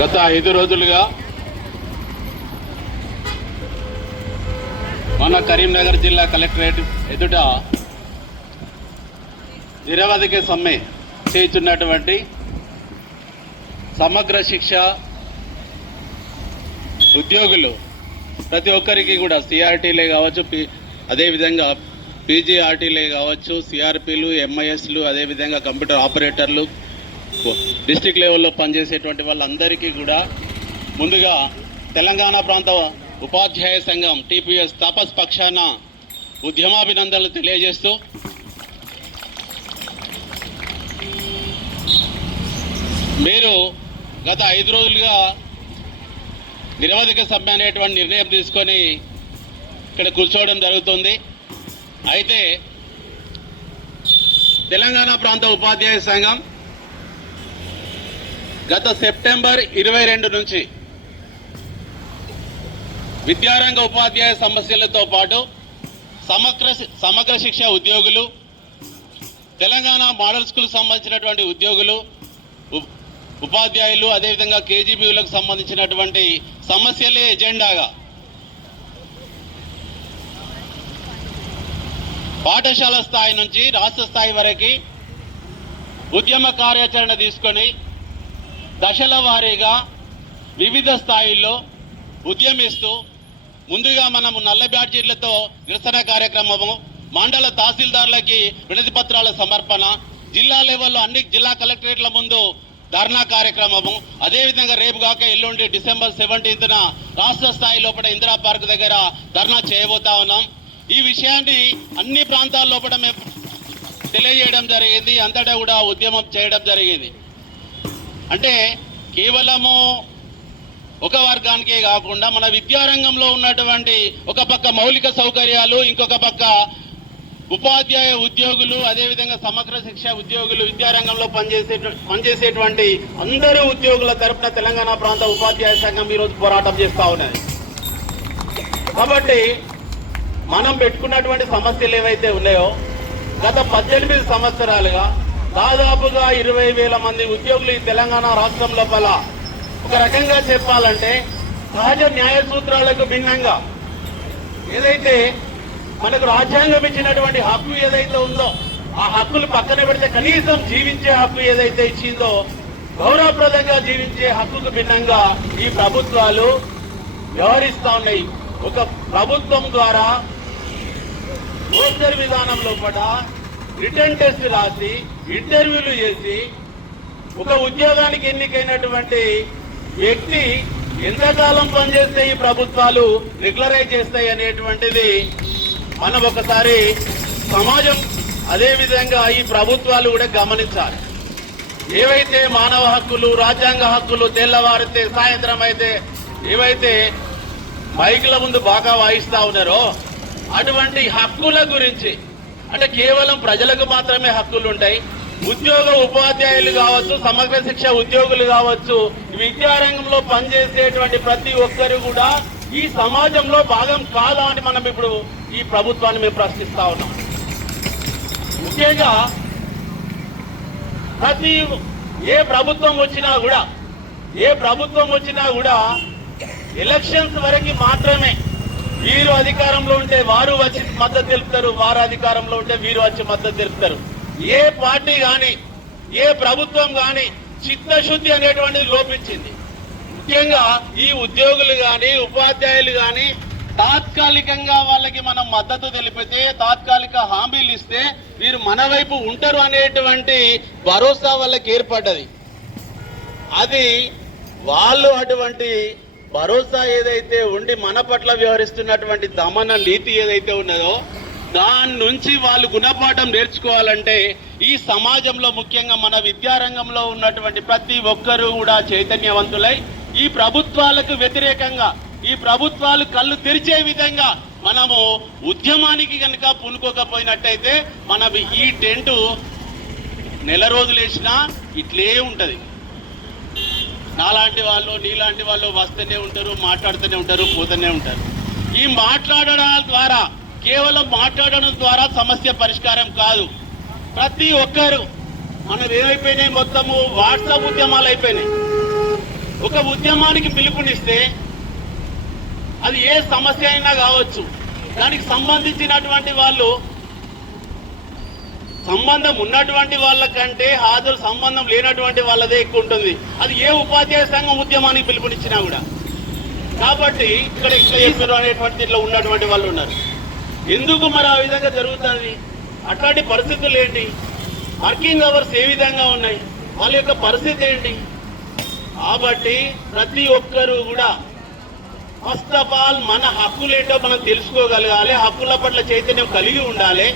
గత 5 రోజులుగా మన కరీంనగర్ జిల్లా కలెక్టరేట్ ఎదుట నిరవధిక సమ్మె చేస్తున్నటువంటి సమగ్ర శిక్ష ఉద్యోగులు ప్రతి ఒక్కరికి కూడా సిఆర్టీలే కావచ్చు, అదేవిధంగా పీజీఆర్టీలే కావచ్చు, సిఆర్పీలు, ఎంఐఎస్లు, అదేవిధంగా కంప్యూటర్ ఆపరేటర్లు, డిస్ట్రిక్ట్ లెవెల్లో పనిచేసేటువంటి వాళ్ళందరికీ కూడా ముందుగా తెలంగాణ ప్రాంత ఉపాధ్యాయ సంఘం టీపీఎస్ తాపస్ పక్షాన ఉద్యమాభినందనలు తెలియజేస్తూ మీరు గత 5 రోజులుగా నిరవధిక సమ్మె అనేటువంటి నిర్ణయం తీసుకొని ఇక్కడ కూర్చోవడం జరుగుతుంది. అయితే తెలంగాణ ప్రాంత ఉపాధ్యాయ సంఘం గత సెప్టెంబర్ 22 నుంచి విద్యారంగ ఉపాధ్యాయ సమస్యలతో పాటు సమగ్ర శిక్ష ఉద్యోగులు, తెలంగాణ మోడల్ స్కూల్ సంబంధించినటువంటి ఉద్యోగులు, ఉపాధ్యాయులు, అదేవిధంగా కేజీబీలకు సంబంధించినటువంటి సమస్యలే ఎజెండాగా పాఠశాల స్థాయి నుంచి రాష్ట్ర స్థాయి వరకు ఉద్యమ కార్యాచరణ తీసుకొని దశల వారీగా వివిధ స్థాయిల్లో ఉద్యమిస్తూ ముందుగా మనము నల్ల బ్యాడ్జీలతో నిరసన కార్యక్రమము, మండల తహసీల్దార్లకి వినతి పత్రాల సమర్పణ, జిల్లా లెవెల్లో అన్ని జిల్లా కలెక్టరేట్ల ముందు ధర్నా కార్యక్రమము, అదేవిధంగా రేపు కాక ఎల్లుండి డిసెంబర్ 17న రాష్ట్ర స్థాయి లోపల ఇందిరా పార్క్ దగ్గర ధర్నా చేయబోతా ఉన్నాం. ఈ విషయాన్ని అన్ని ప్రాంతాల లోపల మేము తెలియజేయడం జరిగింది, అంతటా కూడా ఉద్యమం చేయడం జరిగింది. అంటే కేవలము ఒక వర్గానికే కాకుండా మన విద్యారంగంలో ఉన్నటువంటి ఒక పక్క మౌలిక సౌకర్యాలు, ఇంకొక పక్క ఉపాధ్యాయ ఉద్యోగులు, అదేవిధంగా సమగ్ర శిక్ష ఉద్యోగులు, విద్యారంగంలో పనిచేసేటువంటి అందరూ ఉద్యోగుల తరపున తెలంగాణ ప్రాంత ఉపాధ్యాయ సంఘం ఈరోజు పోరాటం చేస్తూ ఉన్నది. కాబట్టి మనం పెట్టుకున్నటువంటి సమస్యలు ఏవైతే ఉన్నాయో గత 18 సంవత్సరాలుగా దాదాపుగా 20,000 మంది ఉద్యోగులు ఈ తెలంగాణ రాష్ట్రం లోపల ఒక రకంగా చెప్పాలంటే సహజ న్యాయ సూత్రాలకు భిన్నంగా ఏదైతే మనకు రాజ్యాంగం ఇచ్చినటువంటి హక్కు ఏదైతే ఉందో ఆ హక్కులు పక్కన పెడితే కనీసం జీవించే హక్కు ఏదైతే ఇచ్చిందో గౌరవప్రదంగా జీవించే హక్కుకు భిన్నంగా ఈ ప్రభుత్వాలు వ్యవహరిస్తూ ఉన్నాయి. ఒక ప్రభుత్వం ద్వారా రోస్టర్ విధానం లోపల రిటర్న్ టెస్ట్ రాసి ఇంటర్వ్యూలు చేసి ఒక ఉద్యోగానికి ఎన్నికైనటువంటి వ్యక్తి ఎంతకాలం పనిచేస్తే ఈ ప్రభుత్వాలు రెగ్యులరైజ్ చేస్తాయి అనేటువంటిది మనం ఒకసారి సమాజం అదేవిధంగా ఈ ప్రభుత్వాలు కూడా గమనించాలి. ఏవైతే మానవ హక్కులు, రాజ్యాంగ హక్కులు తెల్లవారితే సాయంత్రం అయితే ఏవైతే మైకుల ముందు బాగా వాయిస్తా ఉన్నారో అటువంటి హక్కుల గురించి, అంటే కేవలం ప్రజలకు మాత్రమే హక్కులు ఉంటాయి. ఉద్యోగ ఉపాధ్యాయులు కావచ్చు, సమగ్ర శిక్ష ఉద్యోగులు కావచ్చు, విద్యారంగంలో పనిచేసేటువంటి ప్రతి ఒక్కరు కూడా ఈ సమాజంలో భాగం కాదా అని మనం ఇప్పుడు ఈ ప్రభుత్వాన్ని మేము ప్రశ్నిస్తా ఉన్నాం. ముఖ్యంగా ఏ ప్రభుత్వం వచ్చినా కూడా ఎలక్షన్స్ వరకు మాత్రమే వీరు అధికారంలో ఉంటే వారు వచ్చి మద్దతు తెలుపుతారు, వారు అధికారంలో ఉంటే వీరు వచ్చి మద్దతు తెలుపుతారు. ఏ పార్టీ కానీ ఏ ప్రభుత్వం కానీ చిత్తశుద్ధి అనేటువంటిది లోపించింది. ముఖ్యంగా ఈ ఉద్యోగులు కానీ ఉపాధ్యాయులు కానీ తాత్కాలికంగా వాళ్ళకి మనం మద్దతు తెలిపితే, తాత్కాలిక హామీలు ఇస్తే వీరు మన వైపు ఉంటారు అనేటువంటి భరోసా వాళ్ళకి ఏర్పడ్డది. అది వాళ్ళు అటువంటి భరోసా ఏదైతే ఉండి మన పట్ల వ్యవహరిస్తున్నటువంటి దమన నీతి ఏదైతే ఉన్నదో దాని నుంచి వాళ్ళు గుణపాఠం నేర్చుకోవాలంటే ఈ సమాజంలో ముఖ్యంగా మన విద్యారంగంలో ఉన్నటువంటి ప్రతి ఒక్కరూ కూడా చైతన్యవంతులై ఈ ప్రభుత్వాలకు వ్యతిరేకంగా, ఈ ప్రభుత్వాలు కళ్ళు తెరిచే విధంగా మనము ఉద్యమానికి కనుక పూనుకోకపోయినట్టయితే మన ఈ టెంటు నెల రోజులు వేసినా ఇట్లే ఉంటది. నాలాంటి వాళ్ళు నీలాంటి వాళ్ళు వస్తూనే ఉంటారు, మాట్లాడుతూనే ఉంటారు, పోతూనే ఉంటారు. ఈ మాట్లాడడం ద్వారా, కేవలం మాట్లాడడం ద్వారా సమస్య పరిష్కారం కాదు. ప్రతి ఒక్కరు మనం ఏమైపోయినాయి, మొత్తము వాట్సాప్ ఉద్యమాలు అయిపోయినాయి. ఒక ఉద్యమానికి పిలుపునిస్తే అది ఏ సమస్య అయినా కావచ్చు, దానికి సంబంధించినటువంటి వాళ్ళు సంబంధం ఉన్నటువంటి వాళ్ళకంటే హాజరు సంబంధం లేనటువంటి వాళ్ళదే ఎక్కువ ఉంటుంది. అది ఏ ఉపాధ్యాయ సంఘం ఉద్యమానికి పిలుపునిచ్చినా కూడా. కాబట్టి ఇక్కడ చెప్పారు అనేటువంటి ఇట్లా ఉన్నటువంటి వాళ్ళు ఉన్నారు. ఎందుకు మరి ఆ విధంగా జరుగుతుంది? అట్లాంటి పరిస్థితులు ఏంటి? వర్కింగ్ అవర్స్ ఏ విధంగా ఉన్నాయి? వాళ్ళ యొక్క పరిస్థితి ఏంటి? కాబట్టి ప్రతి ఒక్కరూ కూడా ఫస్ట్ ఆఫ్ ఆల్ మన హక్కులేంటో మనం తెలుసుకోగలగాలి, హక్కుల పట్ల చైతన్యం కలిగి ఉండాలి.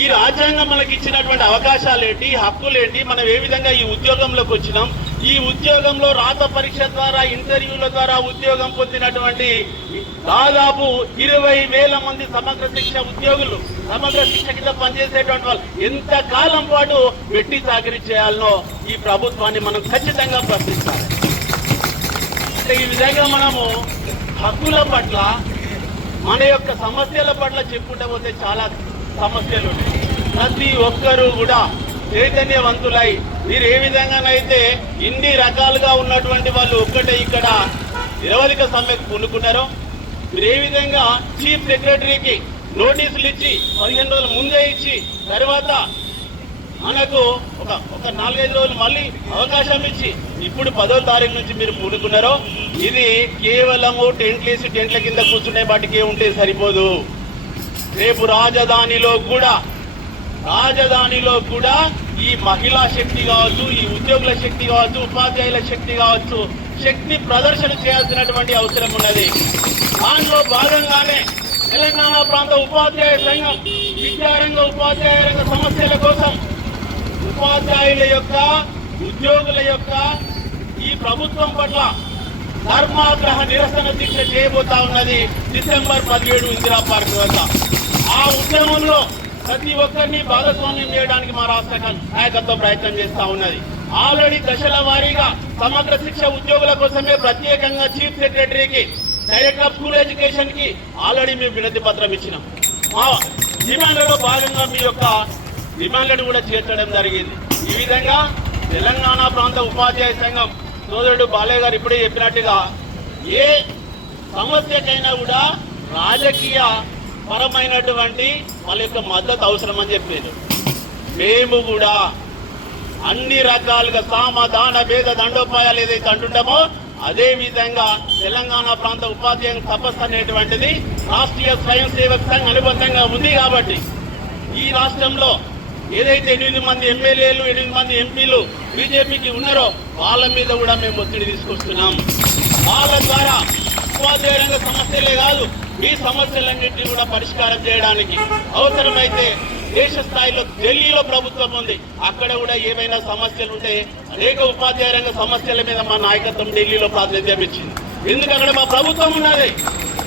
ఈ రాజ్యాంగం మనకి ఇచ్చినటువంటి అవకాశాలేంటి, హక్కులేంటి, మనం ఏ విధంగా ఈ ఉద్యోగంలోకి వచ్చినాం, ఈ ఉద్యోగంలో రాత పరీక్ష ద్వారా ఇంటర్వ్యూల ద్వారా ఉద్యోగం పొందినటువంటి దాదాపు 20,000 మంది సమగ్ర శిక్ష ఉద్యోగులు, సమగ్ర శిక్ష కింద పనిచేసేటువంటి వాళ్ళు ఎంత కాలం పాటు వెట్టి చాకరీ చేయాలనో ఈ ప్రభుత్వాన్ని మనం ఖచ్చితంగా ప్రశ్నించాలి. ఈ విధంగా మనము హక్కుల పట్ల, మన యొక్క సమస్యల పట్ల చెప్పుకుంటూ పోతే చాలా సమస్యలు ఉన్నాయి. ప్రతి ఒక్కరూ కూడా చైతన్యవంతులై మీరు ఏ విధంగానైతే ఇన్ని రకాలుగా ఉన్నటువంటి వాళ్ళు ఒక్కటే ఇక్కడ నిరవధిక సమ్మెకు పూనుకున్నారో, మీరు ఏ విధంగా చీఫ్ సెక్రటరీకి నోటీసులు ఇచ్చి 15 రోజుల ముందే ఇచ్చి తర్వాత మనకు ఒక 4-5 రోజులు మళ్ళీ అవకాశం ఇచ్చి ఇప్పుడు 10వ తారీఖు నుంచి మీరు పూనుకున్నారో, ఇది కేవలము టెంట్ల కింద కూర్చునే వాటికే ఉంటే సరిపోదు. రేపు రాజధానిలో కూడా ఈ మహిళా శక్తి కావచ్చు, ఈ ఉద్యోగుల శక్తి కావచ్చు, ఉపాధ్యాయుల శక్తి కావచ్చు, శక్తి ప్రదర్శన చేయాల్సినటువంటి అవసరం ఉన్నది. దానిలో భాగంగానే తెలంగాణ ప్రాంత ఉపాధ్యాయ సంఘం విద్యారంగ ఉపాధ్యాయ రంగ సమస్యల కోసం ఉపాధ్యాయుల యొక్క, ఉద్యోగుల యొక్క ఈ ప్రభుత్వం పట్ల ధర్మాగ్రహ నిరసన దీక్ష చేయబోతా ఉన్నది డిసెంబర్ 17 ఇందిరా పార్క్ వద్ద. ఆ ఉద్యమంలో ప్రతి ఒక్కరిని భాగస్వామ్యం చేయడానికి మా రాష్ట్ర నాయకత్వం ప్రయత్నం చేస్తా ఉన్నది. ఆల్రెడీ దశల వారీగా సమగ్ర శిక్ష ఉద్యోగుల కోసమే ప్రత్యేకంగా చీఫ్ సెక్రటరీకి, డైరెక్టర్ ఆఫ్ స్కూల్ ఎడ్యుకేషన్ కి ఆల్రెడీ మేము వినతి పత్రం ఇచ్చినాం. మా డిమాండ్లలో భాగంగా మీ యొక్క డిమాండ్లను కూడా చేర్చడం జరిగింది. ఈ విధంగా తెలంగాణ ప్రాంత ఉపాధ్యాయ సంఘం సోదరుడు బాలయ్య గారు ఇప్పుడే చెప్పినట్టుగా ఏ సమస్యకైనా కూడా రాజకీయ పరమైనటువంటి వాళ్ళ యొక్క మద్దతు అవసరం అని చెప్పారు. మేము కూడా అన్ని రకాలుగా సామధాన భేద దండోపాయాలు ఏదైతే అంటుంటామో అదే విధంగా తెలంగాణ ప్రాంత ఉపాధ్యాయ తపస్సు అనేటువంటిది రాష్ట్రీయ స్వయం సేవక్ సంఘ్ అనుబంధంగా ఉంది. కాబట్టి ఈ రాష్ట్రంలో ఏదైతే 8 మంది ఎమ్మెల్యేలు, 8 మంది ఎంపీలు బీజేపీకి ఉన్నారో వాళ్ళ మీద కూడా మేము ఒత్తిడి తీసుకొస్తున్నాం. వాళ్ళ ద్వారా ఉపాధ్యాయ రంగ సమస్యలే కాదు, ఈ సమస్యలన్నింటినీ కూడా పరిష్కారం చేయడానికి అవసరమైతే దేశ స్థాయిలో ఢిల్లీలో ప్రభుత్వం ఉంది, అక్కడ కూడా ఏమైనా సమస్యలు ఉంటే అనేక ఉపాధ్యాయ రంగ సమస్యల మీద మా నాయకత్వం ఢిల్లీలో ప్రాతినిధ్యం ఇచ్చింది. ఎందుకు అక్కడ మా ప్రభుత్వం ఉన్నది.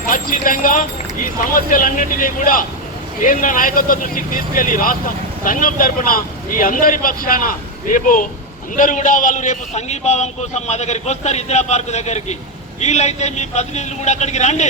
ఖచ్చితంగా ఈ సమస్యలన్నింటినీ కూడా కేంద్ర నాయకత్వ దృష్టికి తీసుకెళ్లి రాష్ట్ర సంఘం తరఫున ఈ అందరి పక్షాన రేపు అందరూ కూడా వాళ్ళు రేపు సంఘీభావం కోసం మా దగ్గరికి వస్తారు, ఇందిరా పార్క్ దగ్గరికి. వీలైతే మీ ప్రతినిధులు కూడా అక్కడికి రండి.